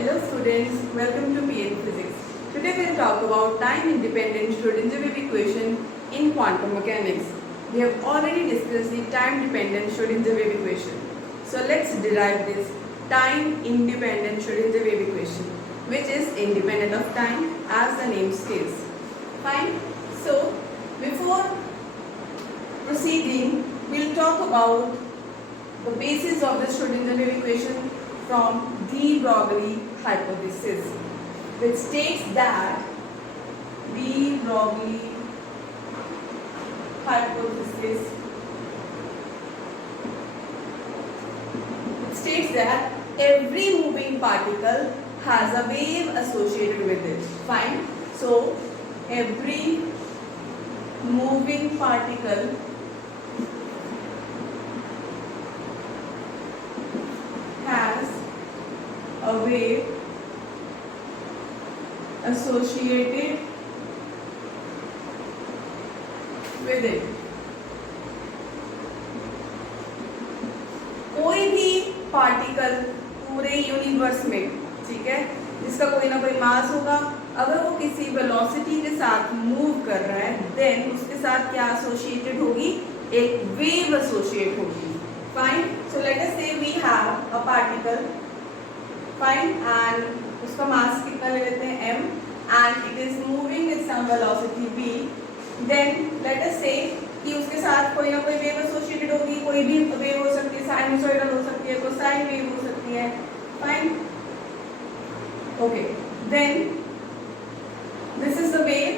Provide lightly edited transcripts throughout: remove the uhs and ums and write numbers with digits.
Hello students, welcome to PN Physics. Today we will talk about time-independent Schrodinger wave equation in quantum mechanics. We have already discussed the time-dependent Schrodinger wave equation. So let's derive this time-independent Schrodinger wave equation, which is independent of time as the name states. Fine. So before proceeding, we'll talk about the basis of the Schrodinger wave equation from de Broglie hypothesis, which states that de Broglie hypothesis states that every moving particle has a wave associated with it. Fine. So every moving particle has a wave associated with it. कोई भी particle पूरे universe में, ठीक है, जिसका कोई ना कोई मास होगा, अगर वो किसी वेलोसिटी के साथ मूव कर रहा है, देन उसके साथ क्या एसोसिएटेड होगी? एक वेव एसोसिएट होगी. Fine. So let us say we have a particle. Fine. And उसका मास कितना ले लेते हैं? m. And it is moving with some velocity v. Then let us say कि उसके साथ कोई ना कोई वेव एसोसिएटेड होगी. कोई भी वेव हो सकती है, साइनसॉइडल हो सकती है, कोसाइन वेव हो सकती है. Fine. Okay. Then this is the wave.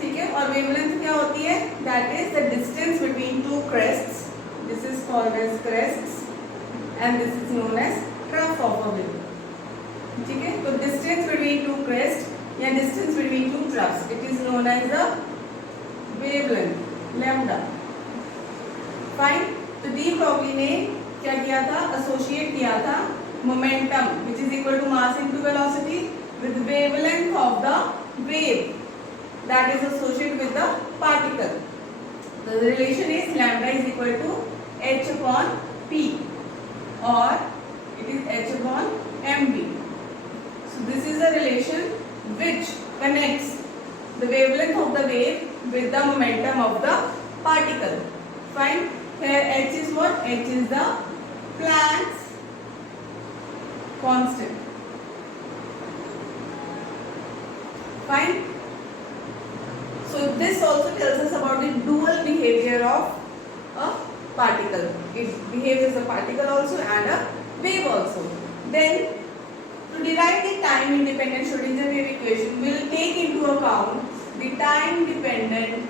ठीक है. और वेवलेंथ क्या होती है? That is the distance between two crests. This is called as crests and this is known as trough of a wave. ठीक है. तो distance between two crests या distance between two troughs, it is known as the wavelength, lambda. Fine. तो de Broglie ने क्या किया था? Associate किया था momentum, which is equal to mass into velocity, with wavelength of the wave that is associated with the particle. The relation is lambda is equal to h upon p, or it is h upon mv. So this is a relation which connects the wavelength of the wave with the momentum of the particle. Fine. Here h is what? H is the Planck's constant. Fine. So this also tells us about the dual behavior of a particle. It behaves as a particle also and a wave also. Then to derive the time independent Schrodinger wave equation, we will take into account the time dependent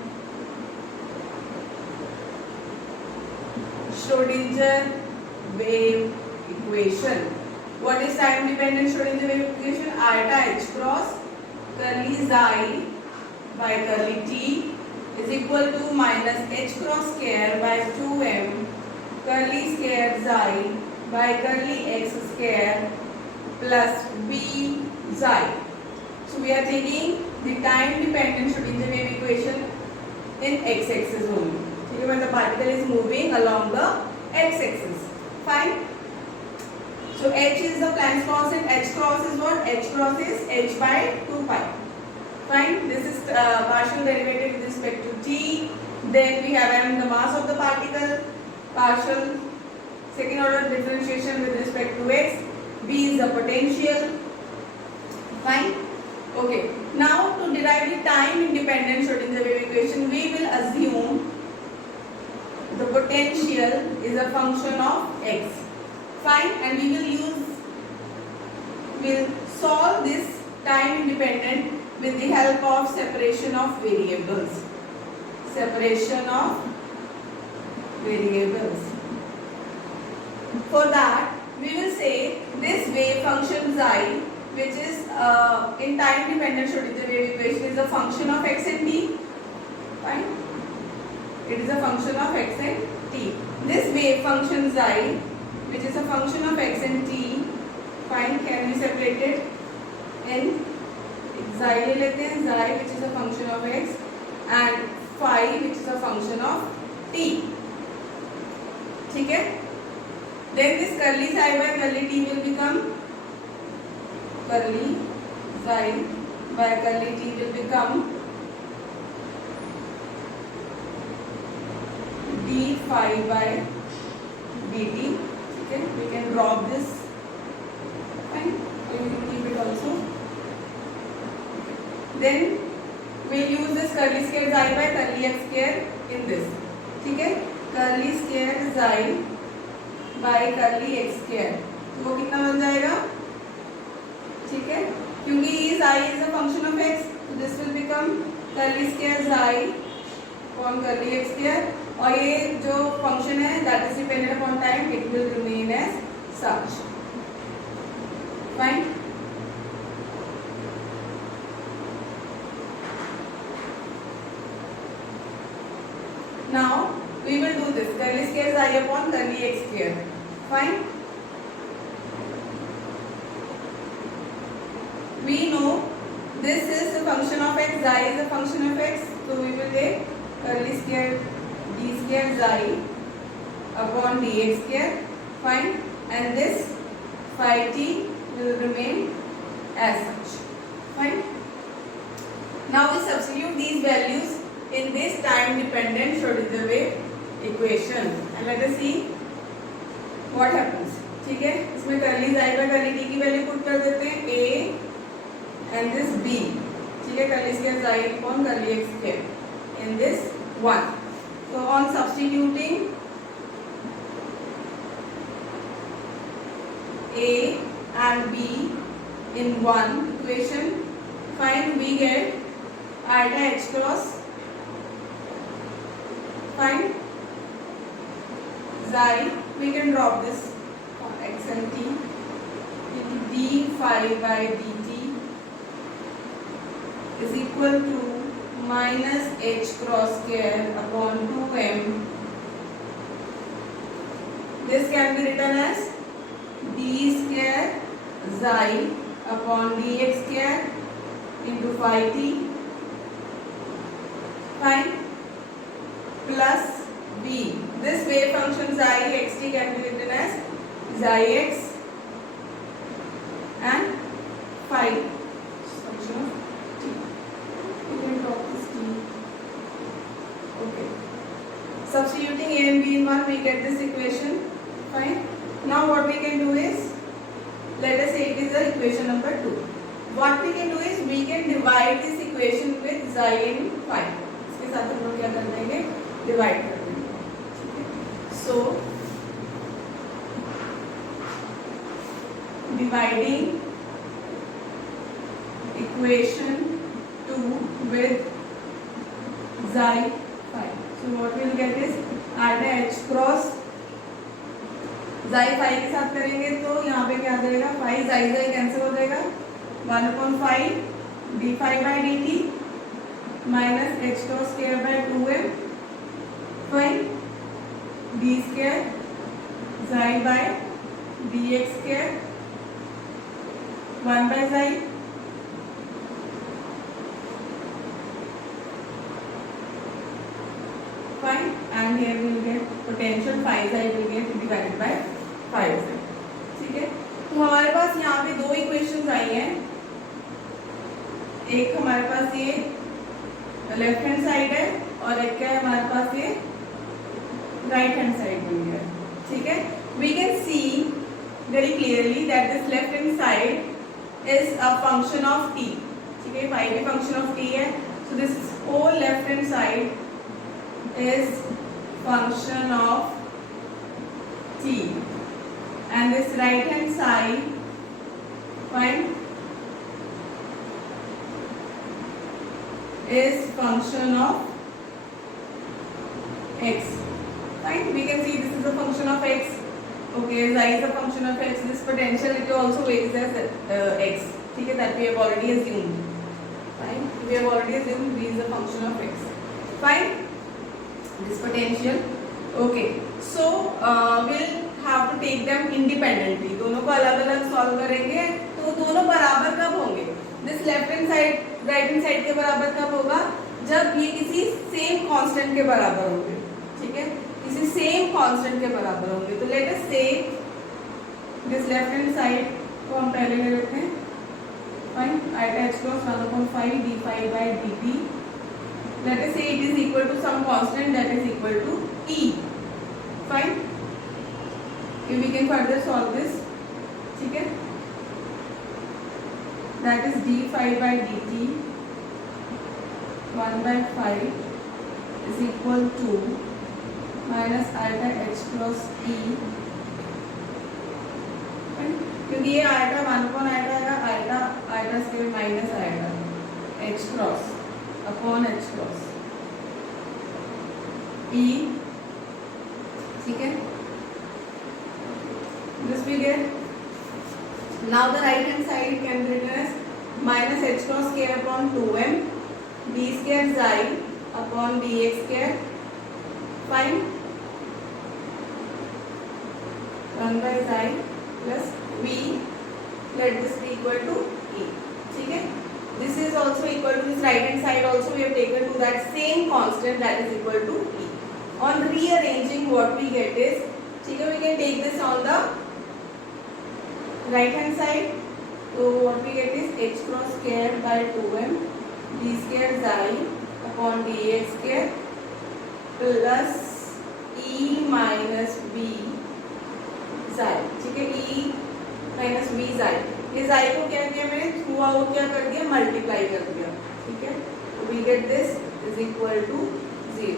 Schrodinger wave equation. What is time dependent Schrodinger wave equation? Iota h cross curly xi by curly t is equal to minus h cross square by 2m curly square xi by curly x square plus b xi. So we are taking the time dependent Schrodinger wave equation in x-axis only. Okay, when the particle is moving along the x-axis. Fine. So h is the Planck's constant. H cross is what? H cross is h by 2 pi. Fine. This is partial derivative with respect to t. Then we have m, the mass of the particle. Partial second order differentiation with respect to x. B is the potential. Fine. Okay. Now to derive the time independent Schrodinger wave equation, we will assume the potential is a function of x. Fine. And we will solve this time independent with the help of separation of variables. Separation of variables. For that, we will say this wave function xi, which is in time dependent Schrodinger wave equation, is a function of x and t. Fine. It is a function of x and t. This wave function xi, which is a function of x and t, fine, can be separated in xi ले लेते हैं, xi which is a function of x and phi which is a function of t. ठीक है. Then this curly psi by curly t will become curly xi by curly t will become d phi by dt. Okay, we can drop this. Fine, we can keep it also. Then we'll use this curly square xi by curly x square in this. ठीक है, curly square xi by curly x square, तो वो कितना बन जाएगा? ठीक है, क्योंकि xi is a function of x, तो this will become curly square xi upon curly x square, और ये जो फंक्शन है that is dependent upon time, it will remain as such. Fine. Now we will do this curly square xi upon curly x square. Fine. We know this is a function of x, xi is a function of x, so we will take curly square d square xi upon dx square. Fine. And this phi t will remain as such. Fine. Now we substitute these values in this time dependent Schrodinger wave equation and let us see what happens. ठीक है, इसमें curly xi by curly t की value put कर देते हैं a and this b. ठीक है, curly square xi upon curly x square in this one. So on substituting a and b in one equation, find we get iota h cross. Find xi, we can drop this x and t into d phi by dt is equal to minus h cross square upon 2m. This can be written as d square xi upon dx square into phi t. Fine. Plus b. This wave function xi xt can be written as xi x and phi function of t. You can drop this t. Okay. Substituting a and b in one, we get this equation. Fine. Now what we can do is, let us say it is the equation number 2. What we can do is we can divide this equation with xi and phi. इसके साथ हम लोग क्या कर देंगे? Divide कर देंगे. So dividing equation 2 with xi phi. So what we will get is iota h cross xi phi के साथ करेंगे तो यहाँ पे क्या आ जाएगा? phi xi कैंसिल हो जाएगा. 1/5 d phi by dt minus h cross square by 2m. Fine. d square xi by dx square 1 by xi. Fine. And here we will get potential phi xi will get divided by phi xi. ठीक है, तो हमारे पास यहाँ पे दो equations आई हैं. एक हमारे पास ये लेफ्ट हैंड साइड है और एक क्या है हमारे पास ये राइट हैंड साइड बन गया. ठीक है, we can see very clearly that this left hand side is a function of t. ठीक है, phi भी फंक्शन ऑफ t है. So this whole left hand side is function of t and this right hand side, fine, is function of x. Fine, we can see this is a function of x. Okay, xi is a function of x. This potential it also varies as x. ठीक है, that we have already assumed. Fine, we have already assumed v is a function of x. Fine. This potential. Okay, so we'll have to take them independently. दोनों को अलग अलग solve करेंगे तो दोनों बराबर कब होंगे? This left hand side right hand side के बराबर कब होगा? जब ये किसी सेम कांस्टेंट के बराबर होंगे. ठीक है, किसी सेम कांस्टेंट के बराबर होंगे. तो लेट अस से दिस लेफ्ट हैंड साइड को हम पहले ले लेते हैं Fine. Iota h cross 1/5 d phi by dt. Let us say it is equal to some constant that is equal to E. Fine. If we can further solve this, ठीक है? That is d phi by dt 1/5 is equal to minus iota h cross E. क्योंकि ये eta 1 eta है, eta eta square minus eta h cross upon h cross E, ठीक है? This we get. Now the right hand side can be written as minus h cross square upon 2m d square xi upon dx square. Fine. 1 by xi plus v, let this be equal to E. ठीक है? This is also equal to this right hand side also we have taken to that same constant that is equal to E. On rearranging what we get is, ठीक है, we can take this on the right hand side. So what we get is h cross square by 2m d square xi upon dx square plus E minus v xi. ठीक है? E minus we जाई, ये जाई को क्या किया मैंने through out क्या कर दिया, मल्टीप्लाई कर दिया. ठीक है? We get this is equal to 0.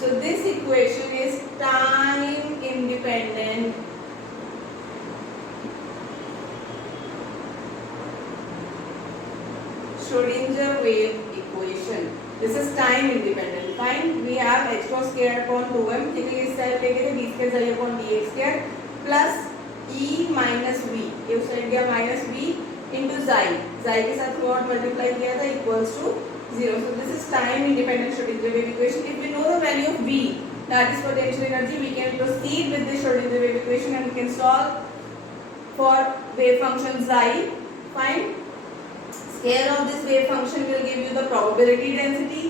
So this equation is time independent Schrodinger wave equation. This is time independent. Fine. We have h cross square upon 2m. ठीक है? इस साइड लेके थे d square xi upon dx square plus E minus V, ये उस side गया minus we into जाई, जाई के साथ थ्रू आउट मल्टीप्लाई किया था equals to 0. So this is time independent Schrodinger wave equation. If we know the value of V, that is potential energy, we can proceed with this Schrodinger wave equation and we can solve for wave function xi. Fine. Scale of this wave function will give you the probability density.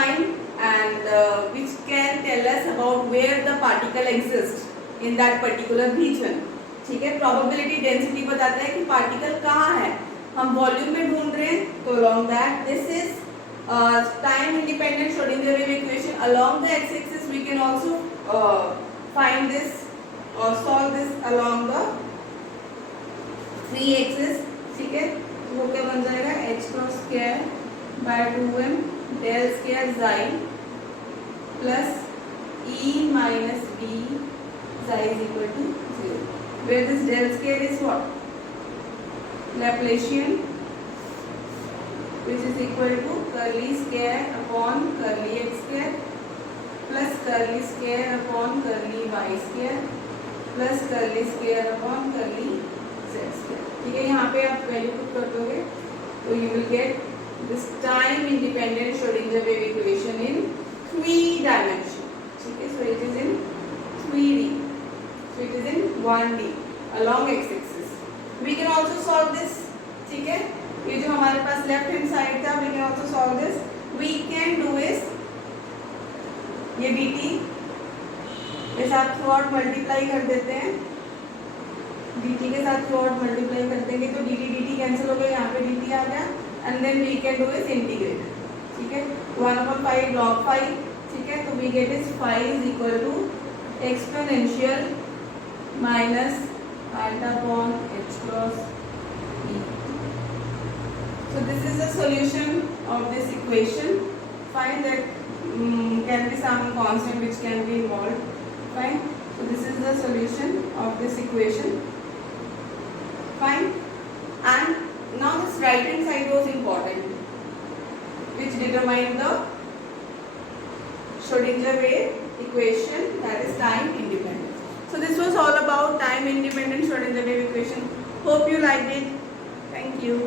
Fine. And which can tell us about where the particle exists in that particular region. ठीक है? Probability density बताता है कि particle कहाँ है. हम volume में ढूंढ रहे हैं, तो along that this is time independent Schrodinger wave equation. Along the x-axis we can also find this or solve this along the 3 axis. ठीक है? वो क्या बन जाएगा, h cross square by 2m del square xi plus E minus v xi is equal to 0. Where this del square is what? Laplacian, which is equal to curly square upon curly x square plus curly square upon curly y square plus curly square upon curly z square. ठीक है? यहाँ पे आप value put कर दोगे तो you will get this time independent Schrodinger wave equation in 3 dimension. ठीक है? So it is in 3D. So it is in 1D along x-axis. We can also solve this. ठीक है? ये जो हमारे पास लेफ्ट हैंड साइड था, we can also solve this. We can do is ये dt के साथ थ्रू आउट मल्टीप्लाई कर देते हैं, dt के साथ थ्रू आउट मल्टीप्लाई कर देंगे तो dt dt कैंसिल हो गया, यहाँ पे dt आ गया. And then we can do is integrate. ठीक है? 1/5 log 5. ठीक है? तो we get is 5 is equal to exponential minus iota upon h cross E. So this is the solution of this equation. Find that can be some constant which can be involved. Fine. So this is the solution of this equation. Fine. And now this right hand side was important, which determine the Schrodinger wave equation, that is time independent. So this was all about time independent Schrodinger wave equation. Hope you liked it. Thank you.